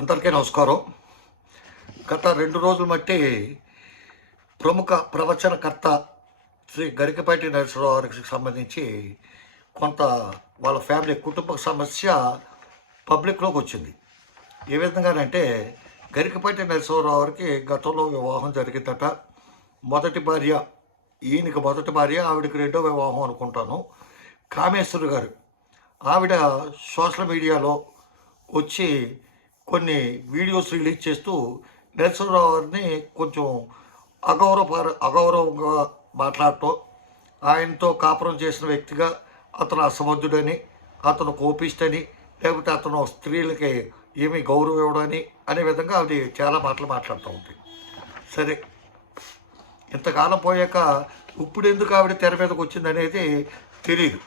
అందరికీ నమస్కారం. గత రెండు రోజులు మట్టి ప్రముఖ ప్రవచనకర్త శ్రీ గరికపాటి నరసింహరావు గారికి సంబంధించి కొంత వాళ్ళ ఫ్యామిలీ కుటుంబ సమస్య పబ్లిక్లోకి వచ్చింది. ఏ విధంగానంటే గరికపాటి నరసింహరావు గారికి గతంలో వివాహం జరిగిందట. మొదటి భార్య ఈయనకి మొదటి భార్య ఆవిడకి రెండో వివాహం అనుకుంటాను. కామేశ్వరి గారు. ఆవిడ సోషల్ మీడియాలో వచ్చి కొన్ని వీడియోస్ రిలీజ్ చేస్తూ నరసింహరావు గారిని కొంచెం అగౌరవ అగౌరవంగా మాట్లాడటం ఆయనతో కాపురం చేసిన వ్యక్తిగా అతను అసమర్థుడని అతను కోపిష్టని లేకపోతే అతను స్త్రీలకి ఏమి గౌరవం ఇవ్వడని అనే విధంగా అది చాలా మాటలు మాట్లాడుతూ ఉంది. సరే. ఇంతకాలం పోయాక ఇప్పుడు ఎందుకు ఆవిడ తెర మీదకి వచ్చింది అనేది తెలియదు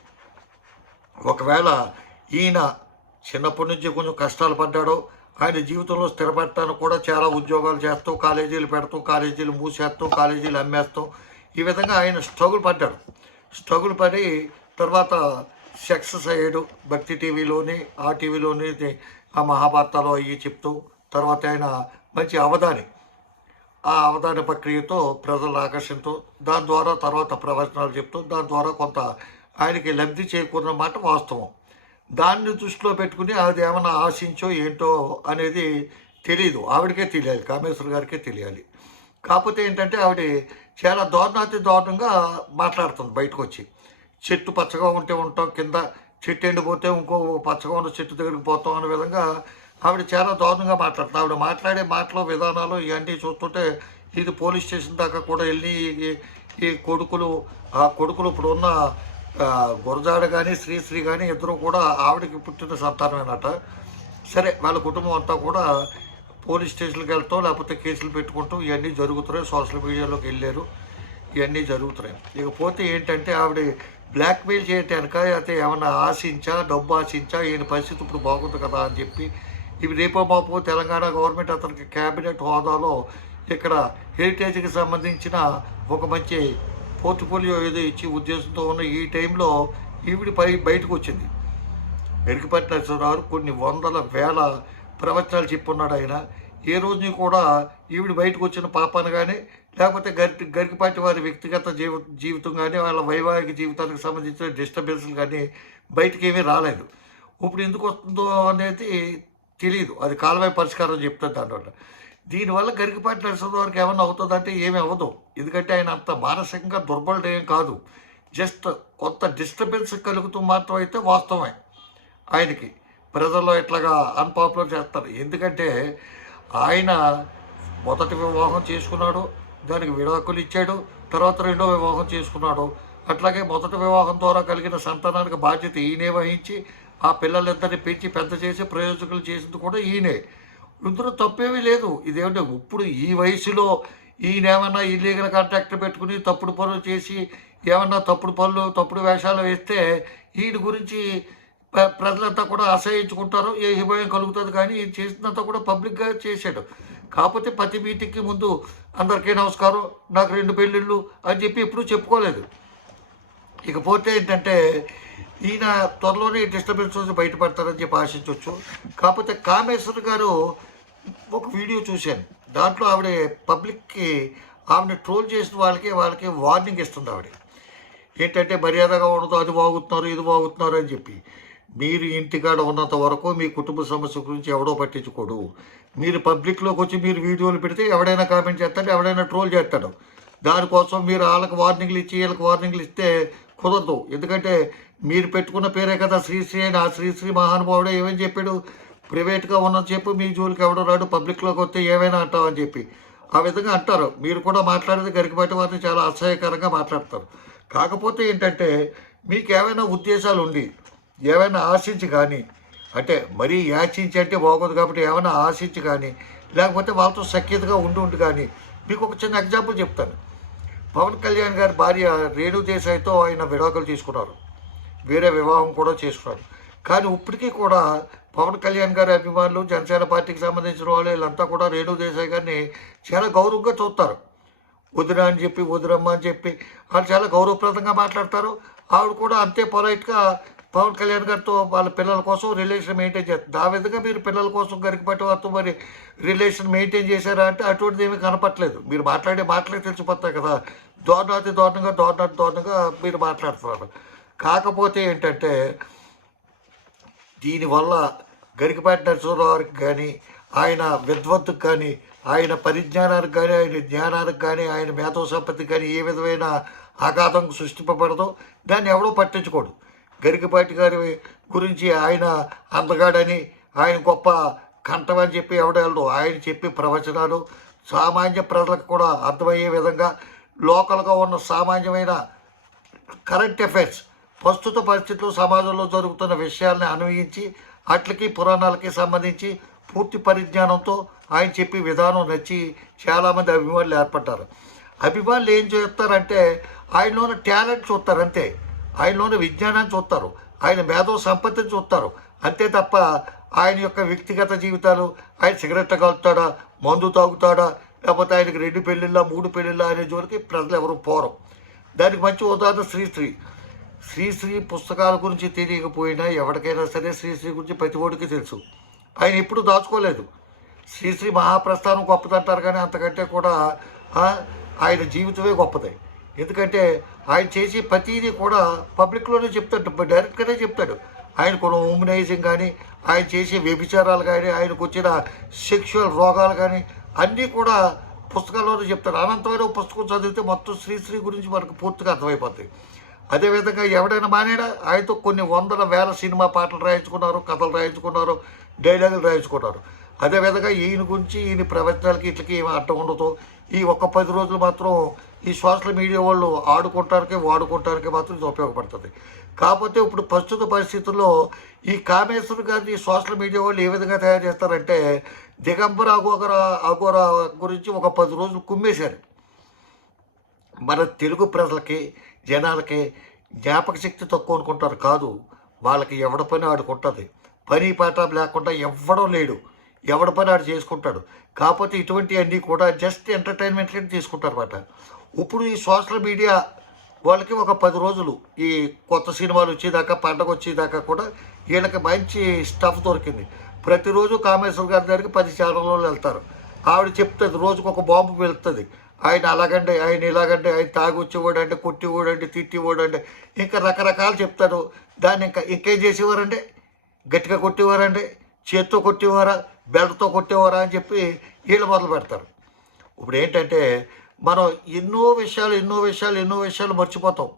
ఒకవేళ ఈయన చిన్నప్పటి నుంచి కొంచెం కష్టాలు పడ్డాడో ఆయన జీవితంలో స్థిరపడటానికి కూడా చాలా ఉద్యోగాలు చేస్తూ కాలేజీలు పెడతాం కాలేజీలు మూసేస్తాం కాలేజీలు అమ్మేస్తాం ఈ విధంగా ఆయన స్ట్రగుల్ పడ్డాడు. స్ట్రగుల్ పడి తర్వాత సక్సెస్ అయ్యాడు భక్తి టీవీలోని ఆ టీవీలోని ఆ మహాభారతాలు అవి చెప్తూ తర్వాత ఆయన మంచి అవధాని. ఆ అవధాన ప్రక్రియతో ప్రజలు ఆకర్షణతో దాని ద్వారా తర్వాత ప్రవచనాలు చెప్తూ దాని ద్వారా కొంత ఆయనకి లబ్ధి చేకూరిన మాట వాస్తవం. దాన్ని దృష్టిలో పెట్టుకుని అది ఏమైనా ఆశించో ఏంటో అనేది తెలియదు ఆవిడకే తెలియాలి. కామేశ్వర గారికే తెలియాలి. కాకపోతే ఏంటంటే ఆవిడ చాలా దారుణాతి దారుణంగా మాట్లాడుతుంది బయటకు వచ్చి చెట్టు పచ్చగా ఉంటే ఉంటాం కింద చెట్టు ఎండిపోతే ఇంకో పచ్చగా ఉన్న చెట్టు దగ్గరికి పోతాం అనే విధంగా ఆవిడ చాలా దారుణంగా మాట్లాడుతుంది. ఆవిడ మాట్లాడే మాటలు విధానాలు ఇవన్నీ చూస్తుంటే ఇది పోలీస్ స్టేషన్ దాకా కూడా వెళ్ళి ఈ- కొడుకులు ఆ కొడుకులు ఇప్పుడు ఉన్న గురజాడ కానీ శ్రీశ్రీ కానీ ఇద్దరు కూడా ఆవిడకి పుట్టిన సంతానమేనట. సరే వాళ్ళ కుటుంబం అంతా కూడా పోలీస్ స్టేషన్కి వెళ్తాం లేకపోతే కేసులు పెట్టుకుంటాం. ఇవన్నీ జరుగుతున్నాయి సోషల్ మీడియాలోకి వెళ్ళారు. ఇవన్నీ జరుగుతున్నాయి. ఇకపోతే ఏంటంటే ఆవిడ బ్లాక్మెయిల్ చేయటానిక అయితే ఏమన్నా ఆశించా డబ్బు ఆశించా ఈయన పరిస్థితి ఇప్పుడు బాగుంది కదా అని చెప్పి ఇవి రేపో మాపో తెలంగాణ గవర్నమెంట్ అతనికి క్యాబినెట్ హోదాలో ఇక్కడ హెరిటేజ్కి సంబంధించిన ఒక మంచి పోర్ట్ఫోలియో ఏదో ఇచ్చి ఉద్దేశంతో ఉన్న ఈ టైంలో ఈవిడ పై బయటకు వచ్చింది. మెరుగుపట్ల నరసింహరావు కొన్ని వందల వేల ప్రవచనాలు చెప్పున్నాడు ఆయన. ఏ రోజుని కూడా ఈవిడ బయటకు వచ్చిన పాపాను కానీ లేకపోతే గరి గరికపాటి వారి వ్యక్తిగత జీవ జీవితం కానీ వాళ్ళ వైవాహిక జీవితానికి సంబంధించిన డిస్టర్బెన్స్లు కానీ బయటకు ఏమీ రాలేదు. ఇప్పుడు ఎందుకు వస్తుందో అనేది తెలియదు అది కాలమే పరిష్కారం చెప్తుంది దానివల్ల దీనివల్ల గరికిపాటి నరసింహ వారికి ఏమన్నా అవుతుందంటే ఏమీ అవ్వదు. ఎందుకంటే ఆయన అంత మానసికంగా దుర్బలుడు ఏం కాదు. జస్ట్ కొంత డిస్టర్బెన్స్ కలుగుతూ మాత్రం అయితే వాస్తవమే ఆయనకి. ప్రజల్లో ఇట్లాగా అన్పాపులర్ చేస్తారు. ఎందుకంటే ఆయన మొదటి వివాహం చేసుకున్నాడు దానికి విడాకులు ఇచ్చాడు తర్వాత రెండో వివాహం చేసుకున్నాడు. అట్లాగే మొదటి వివాహం ద్వారా కలిగిన సంతానానికి బాధ్యత ఈయనే వహించి ఆ పిల్లలిద్దరిని పెంచి పెద్ద చేసి ప్రయోజకులు చేసింది కూడా ఈయనే. ఇందులో తప్పేమీ లేదు. ఇదేమంటే ఇప్పుడు ఈ వయసులో ఈయన ఏమన్నా ఇల్లీగల్ కాంట్రాక్ట్ పెట్టుకుని తప్పుడు పనులు చేసి ఏమన్నా తప్పుడు పనులు తప్పుడు వేషాలు వేస్తే ఈయన గురించి ప్ర- ప్రజలంతా కూడా అసహించుకుంటారు ఏ హిమయం కలుగుతుంది కానీ ఈయన చేసినంత కూడా పబ్లిక్గా చేశాడు. కాకపోతే ప్రతి మీటింగ్కి ముందు అందరికీ నమస్కారం నాకు రెండు పెళ్ళిళ్ళు అని చెప్పి ఎప్పుడూ చెప్పుకోలేదు. ఇకపోతే ఏంటంటే ఈయన త్వరలోనే డిస్టర్బెన్స్ నుంచి బయటపడతారని చెప్పి ఆశించవచ్చు కాకపోతే కామేశ్వర్ గారు ఒక వీడియో చూశాను. దాంట్లో ఆవిడ పబ్లిక్కి ఆవిడ ట్రోల్ చేసిన వాళ్ళకి వాళ్ళకి వార్నింగ్ ఇస్తుంది ఆవిడ. ఏంటంటే మర్యాదగా ఉండదు అది బాగుతున్నారు ఇది బాగుతున్నారు అని చెప్పి. మీరు ఇంటికాడ ఉన్నంత వరకు మీ కుటుంబ సమస్య గురించి ఎవడో పట్టించుకోడు. మీరు పబ్లిక్లోకి వచ్చి మీరు వీడియోలు పెడితే ఎవడైనా కామెంట్ చేస్తాడు ఎవడైనా ట్రోల్ చేస్తాడు. దానికోసం మీరు వాళ్ళకి వార్నింగ్లు ఇచ్చి వీళ్ళకి వార్నింగ్లు ఇస్తే కుదరదు. ఎందుకంటే మీరు పెట్టుకున్న పేరే కదా శ్రీశ్రీ అని. ఆ శ్రీశ్రీ మహానుభావుడే ఏమని చెప్పాడు? ప్రైవేట్గా ఉన్నది చెప్పు మీ జోలికి ఎవడో రాడు పబ్లిక్లోకి వస్తే ఏమైనా అంటావు అని చెప్పి. ఆ విధంగా అంటారు. మీరు కూడా మాట్లాడేది గరికపాటి వారిని చాలా అసహ్యకరంగా మాట్లాడతారు. కాకపోతే ఏంటంటే మీకు ఏమైనా ఉద్దేశాలు ఉండి ఏమైనా ఆశించి కానీ అంటే మరీ యాచించి అంటే బాగోదు కాబట్టి ఏమైనా ఆశించి కానీ లేకపోతే వాళ్ళతో సఖ్యతగా ఉండి ఉండి కానీ మీకు ఒక చిన్న ఎగ్జాంపుల్ చెప్తాను. పవన్ కళ్యాణ్ గారి భార్య రేణు దేశాయ్తో ఆయన విడాకులు తీసుకున్నారు. వేరే వివాహం కూడా చేసుకున్నారు. కానీ ఇప్పటికీ కూడా పవన్ కళ్యాణ్ గారి అభిమానులు జనసేన పార్టీకి సంబంధించిన వాళ్ళు వీళ్ళంతా కూడా రేణు దేశాయ్ గారిని చాలా గౌరవంగా చూస్తారు. వదిన అని చెప్పి వదినమ్మ అని చెప్పి వాళ్ళు చాలా గౌరవప్రదంగా మాట్లాడతారు. ఆవిడ కూడా అంతే పొలైట్గా పవన్ కళ్యాణ్ గారితో వాళ్ళ పిల్లల కోసం రిలేషన్ మెయింటైన్ చేస్తారు ఆ విధంగా మీరు పిల్లల కోసం గరికపట్టి వారితో మరి రిలేషన్ మెయింటైన్ చేశారా అంటే అటువంటిది ఏమీ కనపట్లేదు మీరు మాట్లాడే మాటలే తెలిసిపోతాయి కదా. దోరణాతి దోరణంగా దోరణాతి దోర్ణంగా మీరు మాట్లాడుతున్నారు. కాకపోతే ఏంటంటే దీనివల్ల గరికపాటి నరసింహరావుకి కానీ ఆయన విద్వత్తుకు కానీ ఆయన పరిజ్ఞానానికి కానీ ఆయన జ్ఞానానికి కానీ ఆయన మేధో సంపత్తికి కానీ ఏ విధమైన ఆఘాతం సృష్టింపబడదో దాన్ని ఎవడో పట్టించుకోడు. గరికపాటి గారి గురించి ఆయన అందగాడని ఆయన గొప్ప కంఠం అని చెప్పి ఎవడెళ్ళడు ఆయన చెప్పి ప్రవచనాలు సామాన్య ప్రజలకు కూడా అర్థమయ్యే విధంగా లోకల్గా ఉన్న సామాన్యమైన కరెంట్ అఫైర్స్ ప్రస్తుత పరిస్థితులు సమాజంలో జరుగుతున్న విషయాల్ని అన్వయించి అట్లకి పురాణాలకి సంబంధించి పూర్తి పరిజ్ఞానంతో ఆయన చెప్పి విధానం నచ్చి చాలామంది అభిమానులు ఏర్పడ్డారు. అభిమానులు ఏం చేస్తారంటే ఆయనలోని టాలెంట్ చూస్తారు అంతే. ఆయనలోని విజ్ఞానాన్ని చూస్తారు. ఆయన మేధో సంపత్తిని చూస్తారు. అంతే తప్ప ఆయన యొక్క వ్యక్తిగత జీవితాలు ఆయన సిగరెట్ కలుపుతాడా మందు తాగుతాడా లేకపోతే ఆయనకి రెండు పెళ్ళిళ్ళ మూడు పెళ్ళిళ్ళ అనే జోలికి ప్రజలు ఎవరు పోరు. దానికి మంచి ఉదాహరణ శ్రీశ్రీ. శ్రీశ్రీ పుస్తకాల గురించి తెలియకపోయినా ఎవరికైనా సరే శ్రీశ్రీ గురించి ప్రతి ఒడికి తెలుసు. ఆయన ఎప్పుడు దాచుకోలేదు. శ్రీశ్రీ మహాప్రస్థానం గొప్పదంటారు కానీ అంతకంటే కూడా ఆయన జీవితమే గొప్పది. ఎందుకంటే ఆయన చేసే ప్రతిదీ కూడా పబ్లిక్లోనే చెప్తాడు డైరెక్ట్గానే చెప్తాడు. ఆయన కొన్ని హ్యూమనైజింగ్ కానీ ఆయన చేసే వ్యభిచారాలు కానీ ఆయనకు వచ్చిన సెక్షువల్ రోగాలు కానీ అన్నీ కూడా పుస్తకాల్లోనే చెప్తాడు. అనంతమైన పుస్తకం చదివితే మొత్తం శ్రీశ్రీ గురించి మనకు పూర్తిగా అర్థమైపోతుంది అదేవిధంగా ఎవడైనా మానేడా? ఆయనతో కొన్ని వందల వేల సినిమా పాటలు రాయించుకున్నారు కథలు రాయించుకున్నారు డైలాగులు రాయించుకున్నారు. అదేవిధంగా ఈయన గురించి ఈయన ప్రవచనాలకి ఇట్లకి ఏమి అడ్డం ఉండదు. ఈ ఒక్క పది రోజులు మాత్రం ఈ సోషల్ మీడియా వాళ్ళు ఆడుకుంటానికి వాడుకుంటానికి మాత్రం ఇది ఉపయోగపడుతుంది. కాకపోతే ఇప్పుడు ప్రస్తుత పరిస్థితుల్లో ఈ కామేశ్వర్ గారిని సోషల్ మీడియా వాళ్ళు ఏ విధంగా తయారు చేస్తారంటే దిగంబర అగోగర అఘోర గురించి ఒక పది రోజులు కుమ్మేశారు. మన తెలుగు ప్రజలకి జనాలకి జ్ఞాపక శక్తి తక్కువ అనుకుంటారు. కాదు వాళ్ళకి ఎవడ పని ఆడుకుంటుంది పని పాట లేకుండా ఎవ్వడం లేడు. ఎవడ పని ఆడు చేసుకుంటాడు. కాకపోతే ఇటువంటి అన్నీ కూడా జస్ట్ ఎంటర్టైన్మెంట్ కింద తీసుకుంటారు అనమాట ఇప్పుడు ఈ సోషల్ మీడియా వాళ్ళకి ఒక పది రోజులు ఈ కొత్త సినిమాలు వచ్చేదాకా పండగ వచ్చేదాకా కూడా వీళ్ళకి మంచి స్టఫ్ దొరికింది. ప్రతిరోజు కామేశ్వర్ గారి దగ్గరికి పది ఛానల్లో వెళ్తారు. ఆవిడ చెప్తుంది రోజుకు ఒక బాంబు వెళ్తుంది. ఆయన అలాగండి ఆయన ఇలాగండి ఆయన తాగుచ్చి అంటే కొట్టి అంటే తిట్టి అంటే ఇంకా రకరకాలు చెప్తారు. దాన్ని ఇంకా ఇంకేం చేసేవారండి? గట్టిగా కొట్టేవారండి చేత్తో కొట్టేవారా బెల్ట్తో కొట్టేవారా అని చెప్పి వీళ్ళు మొదలు పెడతారు. ఇప్పుడు ఏంటంటే మనం ఎన్నో విషయాలు ఎన్నో విషయాలు ఎన్నో విషయాలు మర్చిపోతాం.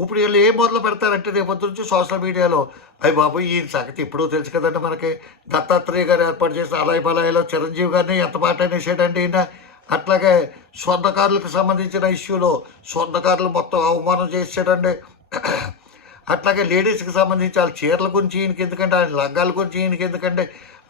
ఇప్పుడు వీళ్ళు ఏం మొదలు పెడతారంటే రేపొద్దు నుంచి సోషల్ మీడియాలో అయ్యి బాబు ఈ సంగతి ఇప్పుడు తెలుసు కదండి మనకి. దత్తాత్రేయ గారు ఏర్పాటు చేసిన అలాయ్ బలాయిలో చిరంజీవి గారిని ఎంత మాట అనేసాడండి ఈయన? అట్లాగే స్వర్ణకారులకు సంబంధించిన ఇష్యూలో స్వర్ణకారులు మొత్తం అవమానం చేసాడండి అట్లాగే లేడీస్కి సంబంధించి వాళ్ళ చీరల గురించి ఈయనకి ఎందుకంటే ఆయన లగ్గాల గురించి ఈయనకి ఎందుకంటే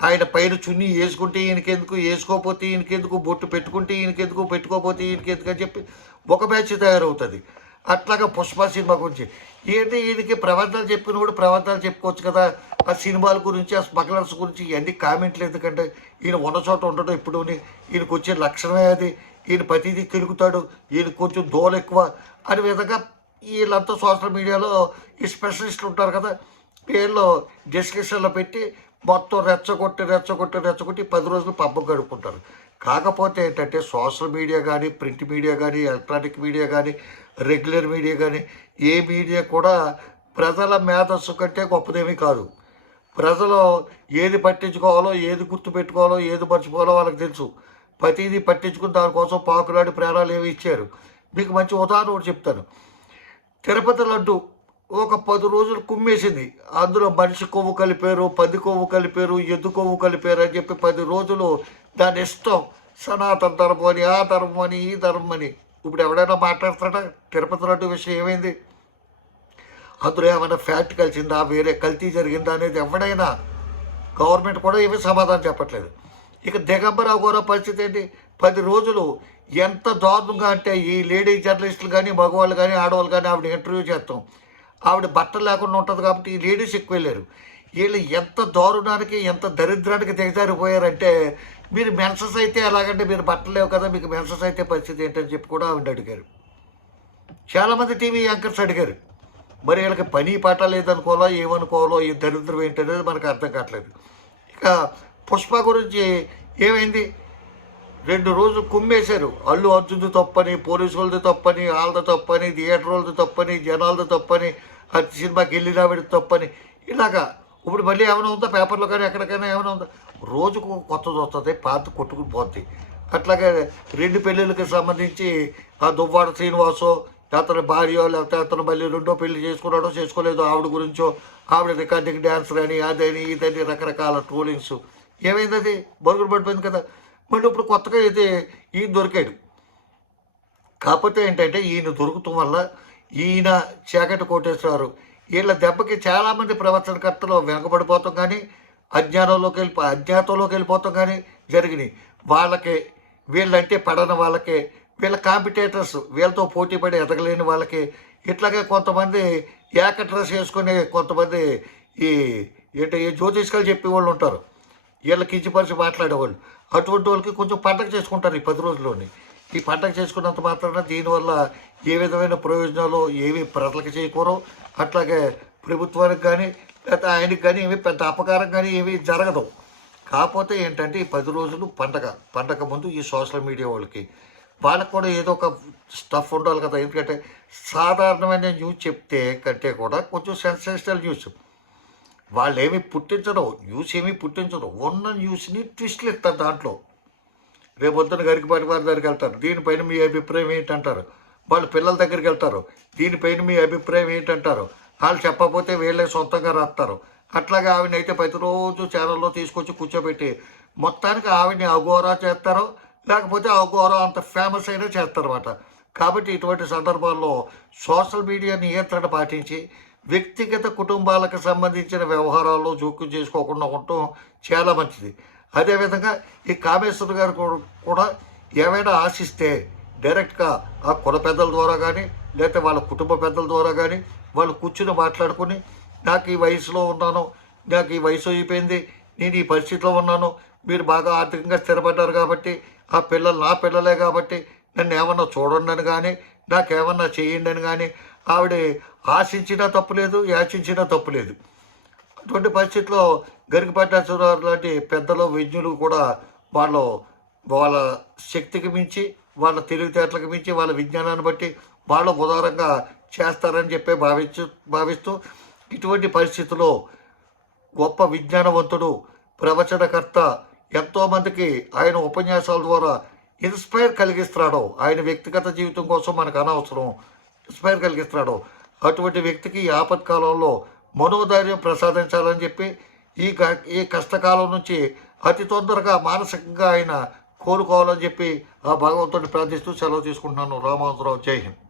ఆయన పైన చున్ని వేసుకుంటే ఈయనకెందుకు వేసుకోకపోతే ఈయనకెందుకు బొట్టు పెట్టుకుంటే ఈయనకెందుకు పెట్టుకోకపోతే ఈయనకెందుకు అని చెప్పి ఒక బ్యాచ్ తయారవుతుంది. అట్లాగా పుష్ప సినిమా గురించి. ఏంటి ఈయనకి ప్రవర్తనలు చెప్పిన కూడా ప్రవర్తనలు చెప్పుకోవచ్చు కదా. ఆ సినిమాల గురించి ఆ స్మగ్లర్స్ గురించి ఇవన్నీ కామెంట్లు ఎందుకంటే ఈయన ఉన్న చోట ఉండడం ఇప్పుడు ఈయనకు వచ్చే లక్షణమే అది. ఈయన ప్రతిదీ తిరుగుతాడు. ఈయన కొంచెం దోలు ఎక్కువ. అనే విధంగా వీళ్ళంతా సోషల్ మీడియాలో ఈ స్పెషలిస్టులు ఉంటారు కదా. వీళ్ళు డిస్కషన్లో పెట్టి మొత్తం రెచ్చగొట్టి రెచ్చగొట్టి రెచ్చగొట్టి పది రోజులు పబ్బం గడుపుకుంటారు. కాకపోతే ఏంటంటే సోషల్ మీడియా కానీ ప్రింట్ మీడియా కానీ ఎలక్ట్రానిక్ మీడియా కానీ రెగ్యులర్ మీడియా కానీ ఏ మీడియా కూడా ప్రజల మేధస్సు కంటే గొప్పదేమీ కాదు. ప్రజలు ఏది పట్టించుకోవాలో ఏది గుర్తుపెట్టుకోవాలో ఏది మర్చిపోవాలో వాళ్ళకి తెలుసు. ప్రతిదీ పట్టించుకుని దానికోసం పాకులాడి ప్రాణాలు ఏమి ఇచ్చారు మీకు మంచి ఉదాహరణ ఒకటి చెప్తాను. తిరుపతి లడ్డు ఒక పది రోజులు కుమ్మేసింది. అందులో మనిషి కొవ్వు కలిపారు పది కొవ్వు కలిపారు ఎద్దు కొవ్వు కలిపారు అని చెప్పి పది రోజులు దాని ఇష్టం. సనాతన ధర్మం అని ఆ ధర్మం అని ఈ ధర్మం అని ఇప్పుడు ఎవడైనా మాట్లాడుతున్నాడా తిరుపతి లడ్డు విషయం ఏమైంది? అందులో ఏమైనా ఫ్యాక్ట్ కలిసిందా? వేరే కల్తీ జరిగిందా అనేది ఎవడైనా? గవర్నమెంట్ కూడా ఏమీ సమాధానం చెప్పట్లేదు. ఇక దిగంబరావు అఘోర పరిస్థితి ఏంటి? పది రోజులు ఎంత దారుణంగా అంటే ఈ లేడీ జర్నలిస్టులు కానీ మగవాళ్ళు కానీ ఆడవాళ్ళు కానీ ఆవిడ ఇంటర్వ్యూ చేస్తాం. ఆవిడ బట్టలు లేకుండా ఉంటుంది కాబట్టి ఈ లేడీస్ ఎక్కువ వెళ్ళారు వీళ్ళు ఎంత దారుణానికి ఎంత దరిద్రానికి దిగజారిపోయారంటే మీరు మెన్సెస్ అయితే ఎలాగంటే మీరు బట్టలు లేవు కదా మీకు మెన్సెస్ అయితే పరిస్థితి ఏంటని చెప్పి కూడా ఆవిడ అడిగారు. చాలామంది టీవీ యాంకర్స్ అడిగారు. మరి వీళ్ళకి పని పాట లేదనుకోవాలో ఏమనుకోవాలో ఈ దరిద్రం ఏంటనేది మనకు అర్థం కావట్లేదు. ఇక పుష్ప గురించి ఏమైంది? రెండు రోజులు కుమ్మేశారు. అల్లు అర్జున్ది తప్పని పోలీసు వాళ్ళది తప్పని వాళ్ళది తప్పని థియేటర్ వాళ్ళది తప్పని జనాలది తప్పని అది సినిమాకి వెళ్ళిన ఆవిడ తప్పని. ఇలాగా. ఇప్పుడు మళ్ళీ ఏమైనా ఉందా? పేపర్లో కానీ ఎక్కడికైనా ఏమైనా ఉందా? రోజుకు కొత్తది వస్తుంది పాత కొట్టుకుని పోతుంది అట్లాగే రెండు పెళ్ళిళ్ళకి సంబంధించి ఆ దువ్వాడ శ్రీనివాసో అతని భార్యో లేకపోతే అతను మళ్ళీ రెండో పెళ్ళి చేసుకున్నాడో చేసుకోలేదో ఆవిడ గురించో ఆవిడ రికార్డింగ్ డ్యాన్సర్ అని అదని ఇదని రకరకాల ట్రోలింగ్స్. ఏమైంది అది? బొరుగుడు పడిపోయింది కదా. మళ్ళీ ఇప్పుడు కొత్తగా అయితే ఈయన దొరికాడు. కాకపోతే ఏంటంటే ఈయన దొరుకుతాం వల్ల ఈయన చీకటి కోటేశ్వరారు వీళ్ళ దెబ్బకి చాలామంది ప్రవచనకర్తలు వెనకబడిపోతాం కానీ అజ్ఞానంలోకి వెళ్ళి అజ్ఞాతంలోకి వెళ్ళిపోతాం కానీ జరిగినాయి. వాళ్ళకి వీళ్ళంటే పడని వాళ్ళకి వీళ్ళ కాంపిటేటర్స్ వీళ్ళతో పోటీ పడి ఎదగలేని వాళ్ళకి ఇట్లాగే కొంతమంది ఏక డ్రెస్ వేసుకునే కొంతమంది ఈ ఏంటి ఈ జ్యోతిష్కాలు చెప్పే వాళ్ళు ఉంటారు. వీళ్ళకి కించిపరిచి మాట్లాడేవాళ్ళు. అటువంటి వాళ్ళకి కొంచెం పండగ చేసుకుంటారు ఈ పది రోజుల్లోని. ఈ పండగ చేసుకున్నంత మాత్రాన దీనివల్ల ఏ విధమైన ప్రయోజనాలు ఏవి ప్రజలకు చేయకూరో అట్లాగే ప్రభుత్వానికి కానీ లేకపోతే ఆయనకి కానీ ఏమి పెద్ద అపకారం కానీ ఏమీ జరగదు. కాకపోతే ఏంటంటే ఈ పది రోజులు పండగ పండగ ముందు ఈ సోషల్ మీడియా వాళ్ళకి. వాళ్ళకి కూడా ఏదో ఒక స్టఫ్ ఉండాలి కదా ఎందుకంటే సాధారణమైన న్యూస్ చెప్తే కంటే కూడా కొంచెం సెన్సేషనల్ న్యూస్. వాళ్ళు ఏమి పుట్టించరు న్యూస్ ఏమీ పుట్టించరు ఉన్న న్యూస్ని ట్విస్ట్లు ఇస్తారు దాంట్లో. రేపు పొద్దున గరికపాటి వారి దగ్గరికి వెళ్తారు దీనిపైన మీ అభిప్రాయం ఏంటంటారు? వాళ్ళ పిల్లల దగ్గరికి వెళ్తారు దీనిపైన మీ అభిప్రాయం ఏంటంటారు? వాళ్ళు చెప్పకపోతే వీళ్ళే సొంతంగా రాస్తారు. అట్లాగే ఆవిడని అయితే ప్రతిరోజు ఛానల్లో తీసుకొచ్చి కూర్చోబెట్టి మొత్తానికి ఆవిడని అఘోరా చేస్తారు. లేకపోతే అఘోరా అంత ఫేమస్ అయినా చేస్తారన్నమాట. కాబట్టి ఇటువంటి సందర్భాల్లో సోషల్ మీడియా నియంత్రణ పాటించి వ్యక్తిగత కుటుంబాలకు సంబంధించిన వ్యవహారాల్లో జోక్యం చేసుకోకుండా ఉండటం చాలా మంచిది. అదేవిధంగా ఈ కామేశ్వర గారు కూడా- కూడా ఏమైనా ఆశిస్తే డైరెక్ట్గా ఆ కుల పెద్దల ద్వారా కానీ లేకపోతే వాళ్ళ కుటుంబ పెద్దల ద్వారా కానీ వాళ్ళు కూర్చుని మాట్లాడుకుని నాకు ఈ వయసులో ఉన్నాను నాకు ఈ వయసు అయిపోయింది నేను ఈ పరిస్థితిలో ఉన్నాను మీరు బాగా ఆర్థికంగా స్థిరపడ్డారు కాబట్టి ఆ పిల్లలు నా పిల్లలే కాబట్టి నన్ను ఏమన్నా చూడండి అని కానీ నాకేమన్నా చేయండి అని కానీ ఆవిడ ఆశించినా తప్పులేదు యాచించినా తప్పులేదు అటువంటి పరిస్థితిలో గరికపట్టాచారు లాంటి పెద్దలు విజ్ఞులు కూడా వాళ్ళు వాళ్ళ శక్తికి మించి వాళ్ళ తెలివితేటలకు మించి వాళ్ళ విజ్ఞానాన్ని బట్టి వాళ్ళు ఉదారంగా చేస్తారని చెప్పి భావించు భావిస్తూ ఇటువంటి పరిస్థితుల్లో గొప్ప విజ్ఞానవంతుడు ప్రవచనకర్త ఎంతోమందికి ఆయన ఉపన్యాసాల ద్వారా ఇన్స్పైర్ కలిగిస్తున్నాడు ఆయన వ్యక్తిగత జీవితం కోసం మనకు అనవసరం ఇన్స్పైర్ కలిగిస్తున్నాడు అటువంటి వ్యక్తికి ఈ ఆపత్కాలంలో మనోధైర్యం ప్రసాదించాలని చెప్పి ఈ క- ఈ కష్టకాలం నుంచి అతి తొందరగా మానసికంగా ఆయన కోరుకోవాలని చెప్పి ఆ భగవంతుడిని ప్రార్థిస్తూ సెలవు తీసుకుంటున్నాను. రామానుజరావు జై హింద్.